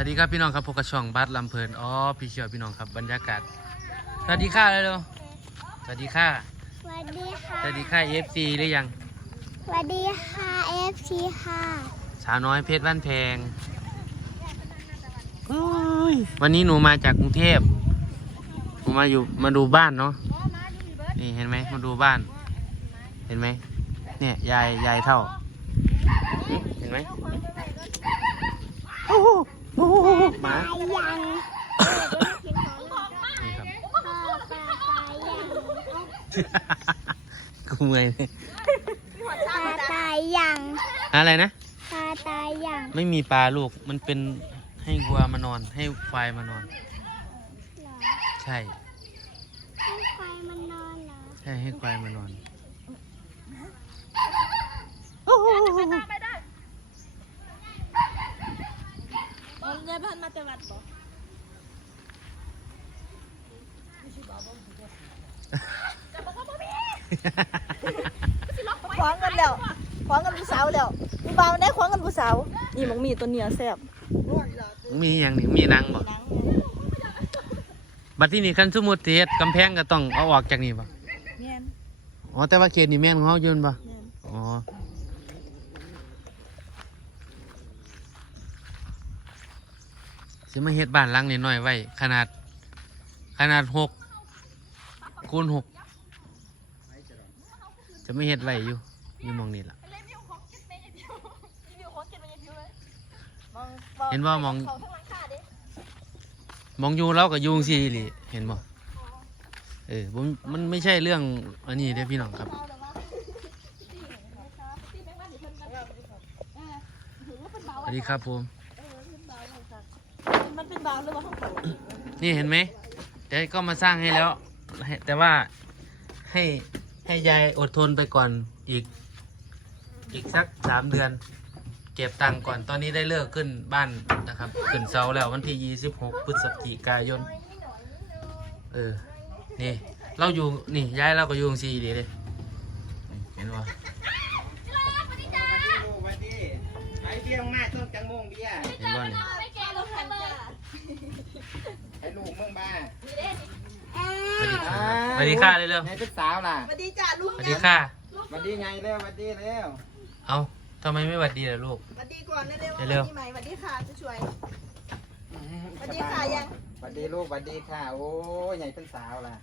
วัสดีครับพี่น้องครับพบกับช่องบัสลำเพลินอ๋อพี่เชียวพี่น้องครับบรรยากาศสวัสดีค่ะเลยเร็วสวัสดีค่ะสวัสดีค่ะสวัสดีค่ะเอฟซีหรือยังสวัสดีค่ะเอฟซีค่ะสาวน้อยเพชรบ้านแพงโอ้ยวันนี้หนูมาจากกรุงเทพหนูมาอยู่มาดูบ้านเนาะนี่เห็นไหมมาดูบ้าน เห็นไหมเนี่ยยายยายเท่าหึเห็นไหม โอ้โหโอ้โหหมาไปยังนี่ครับพ่อปลาไปยังกูเมื่อยเลยปลาตายยังอะไรนะ ปลาตายยังไม่มีปลาลูก มันเป็นให้วัวมานอน ให้ควายมานอน เหรอใช่ ให้ไฟมันนอนเหรอ ใช่ให้ควายมานอน มันได้พันมาแต่วัดบ่ขวางกันแล้วขวางกันผู้สาวแล้วมีบ่าวได้ขวางกันผู้สาวนี่มังมีตัวเนี้ยแซ่บมีอย่างนี้มีหนังบ่บัดที่นี่คันสมมุติเฮ็ดกำแพงก็ต้องเอาออกจากนี่บ่แม่นอ๋อแต่ว่าเขตนี่แม่นของเฮาอยู่นั่นบ่ แม่น อ๋อ สิมาเฮ็ดบ้านหลังน้อยๆไว้ ขนาด ขนาดหกคูณหกจะไม่เฮ็ดไว้อยู่อยู่หมองนี่ล่ะ เห็นว่ามอง หมองอยู่เราก็อยุงซีหลีเห็นบ่เออผมมันไม่ใช่เรื่องอันนี้เด้อพี่น้องครับ สวัสดีครับผม บาวหรือว่าห้องเขานี่เห็นไหมแต่ก็มาสร้างให้แล้วให้แต่ว่าให้ให้ยายอดทนไปก่อนอีก อีกสักสามเดือน เก็บตังค์ก่อนตอนนี้ได้เลิกขึ้นบ้านนะครับ ขึ้นเสาแล้ววันที่ยี่สิบหกพฤศจิกายน เออ นี่ เราอยู่นี่ยายเราก็อยู่ตรงซีดีเลยเห็นป่ไปเที่ยงมาต้นจังมงเบียเห็นป่นี่ ไอ้ลูกเมืองบ้า สวัสดีค่ะ สวัสดีค่ะเร็วไงเป็นสาวล่ะสวัสดีจ้าลูกๆสวัสดีค่ะ สวัสดีไงเร็วสวัสดีเร็วเอาทำไมไม่หวัดดีล่ะลูก สวัสดีก่อนเร็วๆเร็วสวัสดีใหม่สวัสดีค่ะจะช่วย สวัสดีค่ะยัง สวัสดีลูกสวัสดีค่ะ โอ้ยใหญ่เป็นสาวล่ะ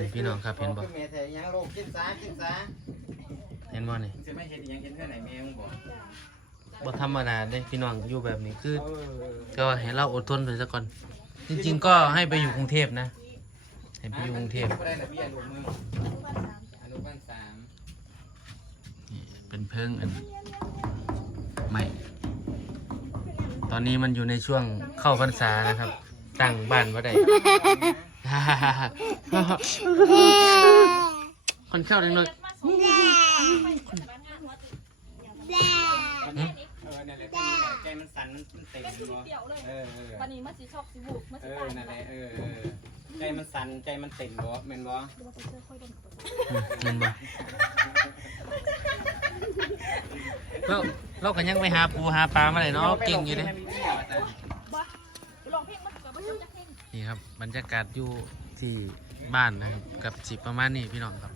นี่พี่น้องครับเห็นบ่ขึ้นเมทยังลูกกินซากินซาเห็นป่นี่จะไม่เห็นยังเห็นเท่าไหร่แม่มึงบอกบ่ธรรมดาเด้พี่น้องอยู่แบบนี้คือ เออก็ให้เราอดทนไปซะก่อน จริง ๆ ก็ให้ไปอยู่กรุงเทพนะ ให้ไปอยู่กรุงเทพก็ได้ละเบียร์ลูกมึงอนุบาลสามนี่เป็นเพิ่งอันใหม่ ตอนนี้มันอยู่ในช่วงเข้าพรรษานะครับ ตั้งบ้านว่าได้คนเข้าเล็ก น้อยเออนั่นแหละใจมันสั่นมันเต็มบ่เออเออวันนี้มาสีชอบสีบุกมาเอสีอตายนั่นแหละเออเออใจมันสั่นใจมันเต็มบ่แม่นบ่เงินบ่เราเราก็ยังไปหาปูหาปลามาเลยเนาะเราเก่งอยู่เด้ลองเพลงมันกับไม่ชอบจักเพลงนี่ครับบรรยากาศอยู่ที่บ้านนะครับกับสิประมาณนี้พี่น้องครับ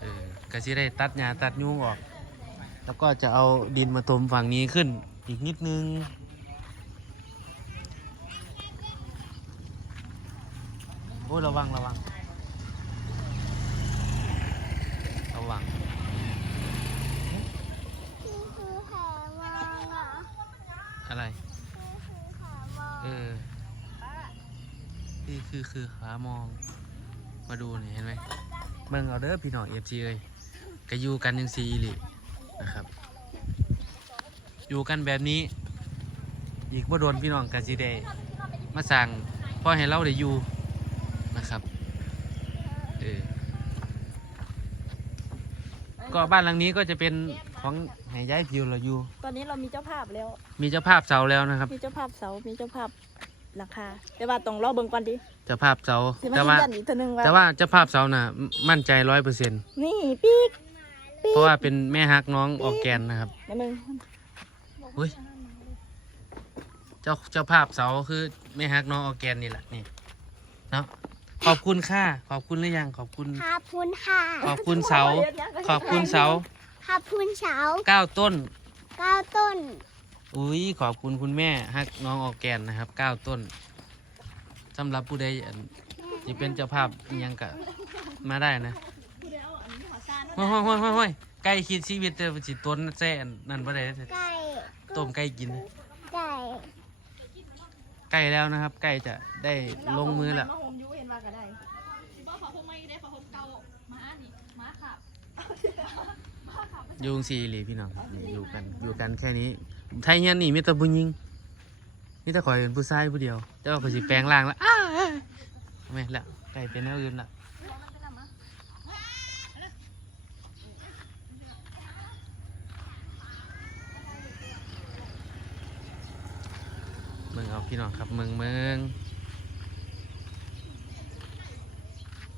เออกะสิได้ตัดหญ้าตัดยุงออก แล้วก็จะเอาดินมาถมฝั่งนี้ขึ้นอีกนิดนึง โอ้ระวังระวัง ระวัง นี่คือหามองเหรอะไร นี่คือหามองเออ นี่คือคือขามอง มาดูนี่เห็นไหมเบิ่งเอาเด้อพี่น้องเอฟซีเอ้ยก็อยู่กันยังซีอีหลิ นะครับ อยู่กันแบบนี้ อีกบ่โดนพี่น้องกะสิได้มาสั่งพ่อให้เราได้อยู่นะครับเออก็บ้านหลังนี้ก็จะเป็นของให้ย้ายผิวเราอยู่ ตอนนี้เรามีเจ้าภาพแล้ว มีเจ้าภาพเสาแล้วนะครับ มีเจ้าภาพเสา มีเจ้าภาพหลังคาแต่ว่าต้องรอเบิ่งก่อนดิเจ้าภาพเสาสิมาแต่ยืว่านยันอีกเทีนึงว่าแต่ว่าเจ้าภาพเสาน่ะมมั่นใจร้อยเปอร์เซ็นต์นี่ปีก เพราะว่าเป็นแม่ฮักน้องออกแกนนะครับแม่มึงเฮ้ยจ้าเจ้าภาพเสาคือไม่ฮักน้องออร์แกนนี่แหละนี่เนาะขอบคุณค่ะ ขอบคุณหรือยังขอบคุณ ขอบคุณค่ะขอบคุณเสา ขอบคุณเสา ขอบคุณเสาเก้าต้นเก้าต้น อุ้ยขอบคุณคุณแม่ฮักน้องออร์แกนนะครับเก้าต้นสำหรับผู้ใดอันที่เป็นเจ้าภาพอิหยังกะมาได้นะห้อย ห้อยห้อยห้อยห้อยไก่คิดชีวิตเจอสิต้นแซ่อันนั่นบ่ได้เด้อไก่ต้มไก่กิน ไก่ใกล้แล้วนะครับใกล้จะได้ลงมือแล้วมาโฮมยูเห็นว่าก็ได้อยุงซีรีพี่น้องครับนี่อยู่กันอยู่กันแค่นี้ ไทยเงี้ยนี่มีแต่ผู้หญิงมีแต่ข่อยเป็นผู้ชายผู้เดียวแต่ว่าข่อยสิแปลงร่างแล้วอ้าวไม่แล้วไก่เป็นแนวอื่นละ เมือาพี่น้องครับเมืองเมือง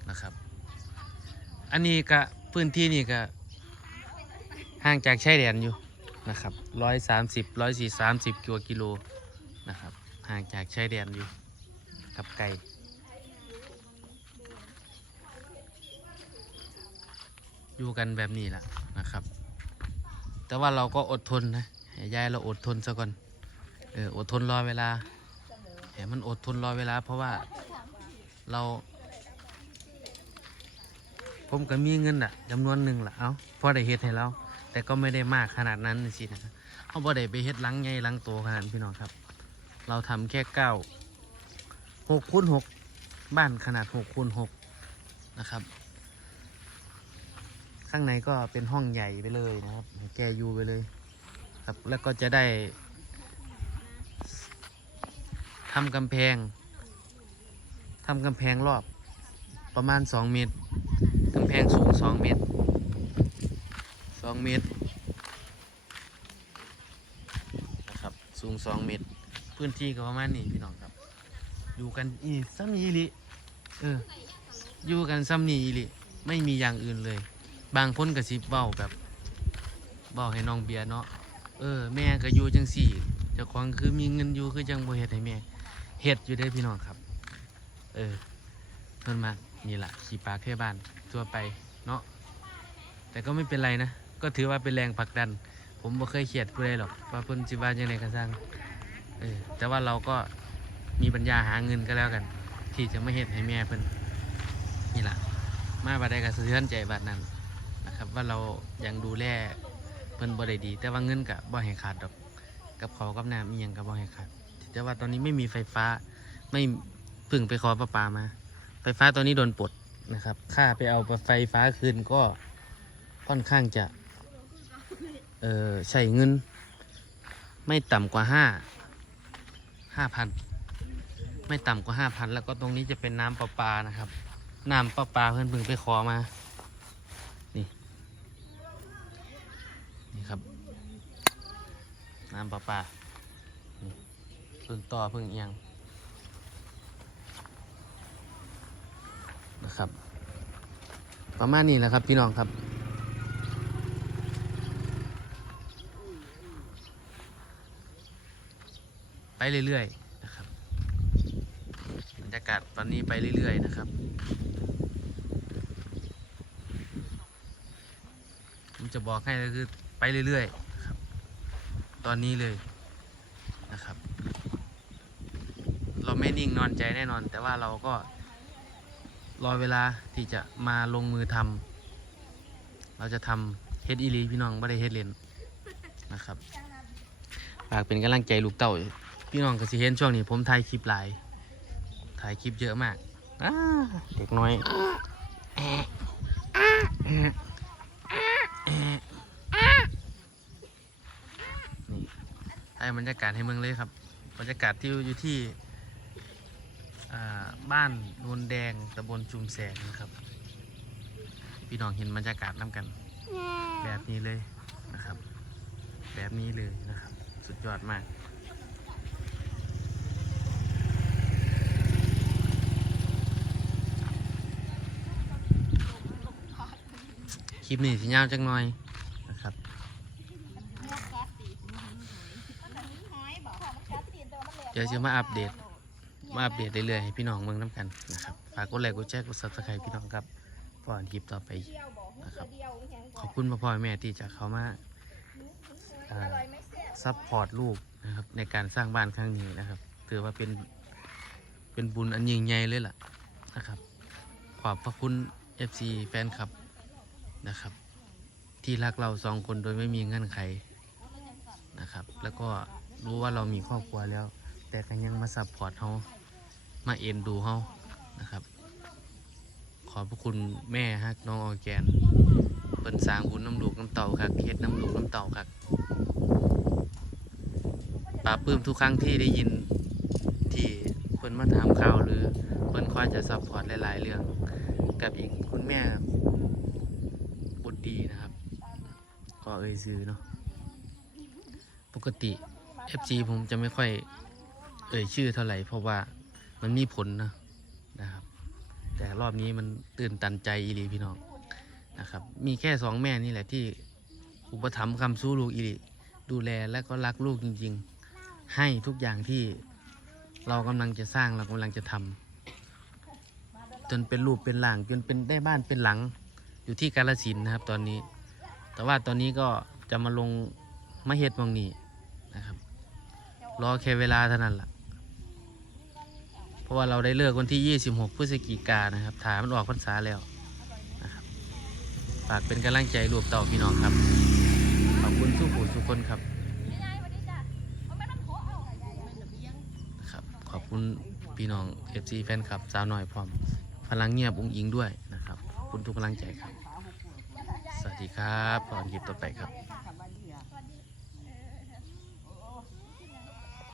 นะครับ อันนี้ก็พื้นที่นี่ก็ห่างจากชายแดนอยู่นะครับร้อยสามสิบร้อยสี่สามสิบกิโลกิโลนะครับห่างจากชายแดนอยู่กับไก่อยู่กันแบบนี้แหละนะครับ แต่ว่าเราก็อดทนนะยายเราอดทนซะก่อน เอออดทนรอเวลาให้มันอดทนรอเวลา เพราะว่าเรา ผมก็มีเงินอะจำนวนหนึ่งละเอาพอได้เฮ็ดให้เรา แต่ก็ไม่ได้มากขนาดนั้นสินะเอาบ่ได้ไปเฮ็ดหลังใหญ่หลังโตขนาดพี่น้องครับ เราทำแค่เก้าหกคูณหกบ้านขนาดหกคูณหกนะครับ ข้างในก็เป็นห้องใหญ่ไปเลยนะครับ แกอยู่ไปเลย ครับแล้วก็จะได้ ทำกำแพงทำกำแพงรอบประมาณสองเมตรกำแพงสูงสองเมตรสองเมตรนะครับสูงสองเมตร พื้นที่ก็ประมาณนี้พี่น้องครับ อยู่กันอีซ้ำนี้อีลิเอออยู่กันซ้ำนี้อีลิไม่มีอย่างอื่นเลย บางคนก็สิบเบ้าแบบเบ้าให้น้องเบียร์เนาะเออ แม่ก็อยู่จังสี่จ้าของคือมีเงินอยู่คือจังบ่เฮ็ดให้แม่ เฮ็ดอยู่ได้พี่น้องครับ เออเพิ่นมานี่แหละขี่ปลาแค่บ้านทั่วไปเนาะแต่ก็ไม่เป็นไรนะ ก็ถือว่าเป็นแรงผลักดัน ผมบ่เคยเขียดผู้ใดหรอกว่าเพิ่นสิว่าจังไดก็สร้างเออแต่ว่าเราก็มีปัญญาหาเงินก็แล้วกัน ที่จะไม่เฮ็ดให้แม่เพิ่นนี่แหละมาบัดใดก็สะเทือนใจบัดนั้นนะครับ ว่าเรายังดูแลเพิ่นบ่ได้ดี แต่ว่าเงินก็บ่ให้ขาดดอก กับเขากับน้ำอีหยังก็บ่ให้ขาด แต่ว่าตอนนี้ไม่มีไฟฟ้า ไม่พึ่งไปขอประปามา ไฟฟ้าตอนนี้โดนปลดนะครับ ค่าไปเอาไฟฟ้าคืนก็ค่อนข้างจะเออใช้เงิน ไม่ต่ำกว่าห้าห้าพันไม่ต่ำกว่าห้าพันแล้วก็ตรงนี้จะเป็นน้ำประปานะครับ น้ำประปาเพื่อนพิ่งไปขอมา นี่ นี่ครับ น้ำประปานี่เพิ่งต่อพิ่งเอียงนะครับ ประมาณนี้แหละครับ พี่น้องครับไปเรื่อยๆนะครับบรรยากาศตอนนี้ไปเรื่อยๆนะครับผมจะบอกให้ก็คือไปเรื่อยๆครับ ตอนนี้เลยนะครับ เรา ไม่นิ่งนอนใจแน่นอน แต่ว่าเราก็รอเวลาที่จะมาลงมือทำเราจะทำเฮ็ดอีลีพี่น้องไม่ได้เฮ็ดเลนนะครับฝากเป็นกำลังใจลูกเต่าพี่น้องก็สิเห็นช่วงนี้ผมถ่ายคลิปหลายถ่ายคลิปเยอะมากเด็กน้อยแอะแอะแอะนี่ถ่ายบรรยากาศให้เมืองเลยครับ บรรยากาศที่อยู่ที่ บ้านโนนแดงตำบลจุมแสงนะครับ พี่น้องเห็นบรรยากาศน้ำกัน แบบนี้เลยนะครับ แบบนี้เลยนะครับ สุดยอดมากคลิปนี้สิยาวจังหน่อยนะครับหอยบอกมันกัดตีนตัวมันแหลเดี๋ยวจะมาอัปเดต มาอัปเดตเรื่อยๆให้พี่น้องเมืองน้ำกันนะครับฝากกดไลค์กดแชร์กดซับสไครต์พี่น้องครับพอนคลิปต่อไปนะครับขอบคุณพ่อพ่อแม่ที่จะเข้ามาซัพพอร์ตลูกนะครับในการสร้างบ้านครั้งนี้นะครับถือว่าเป็นเป็นบุญอันยิ่งใหญ่เลยล่ะนะครับ ขอบพระคุณ FC แฟนคลับนะครับ ที่รักเราสองคนโดยไม่มีเงื่อนไขนะครับ แล้วก็รู้ว่าเรามีครอบครัวแล้ว แต่ก็ยังมาซัพพอร์ตเขา มาเอ็นดูเขานะครับ ขอบพระคุณแม่ฮักน้องออแกนเปิ่นสางบุญน้ำลูกน้ำเต่าคักเฮ็ดน้ำลูกน้ำเต่าคักปาปื้มทุกครั้งที่ได้ยินที่เพิ่นมาถามข่าวหรือเพิ่นคอยจะซัพพอร์ตหลาย ๆ เรื่อง กับอีกคุณแม่บุตรดีนะครับก็เอ่ยซื้อเนาะปกติ FG ผมจะไม่ค่อยเอ่ยชื่อเท่าไหร่เพราะว่า มันมีผลนะนะครับ แต่รอบนี้มันตื่นตันใจอีลีพี่น้องนะครับ มีแค่สองแม่นี่แหละที่อุปถัมภ์คำสู้ลูกอีลีดูแลและก็รักลูกจริง ๆ ให้ทุกอย่างที่เรากำลังจะสร้างเรากำลังจะทำจนเป็นรูปเป็นหลังจนเป็นได้บ้านเป็นหลังอยู่ที่กาลสินนะครับ ตอนนี้ แต่ว่าตอนนี้ก็จะมาลงมาเฮ็ดมองนี้นะครับ รอแค่เวลาเท่านั้นล่ะ ราะว่าเราได้เลิกวันที่ 26 พฤศจิกายนนะครับถามันออกพรรษาแล้วนะครับฝากเป็นกำลังใจรวบต่าพี่น้องครับ ขอบคุณสู้ผู้ทุคนครับครับ ขอบคุณพี่น้อง FC แฟนคลับสาวหน่อยพร้อมพลังเงียบอุ้งอิงด้วยนะครับขอบคุณทุกกำลังใจครับ สวัสดีครับพรคลิปต่อไปครับ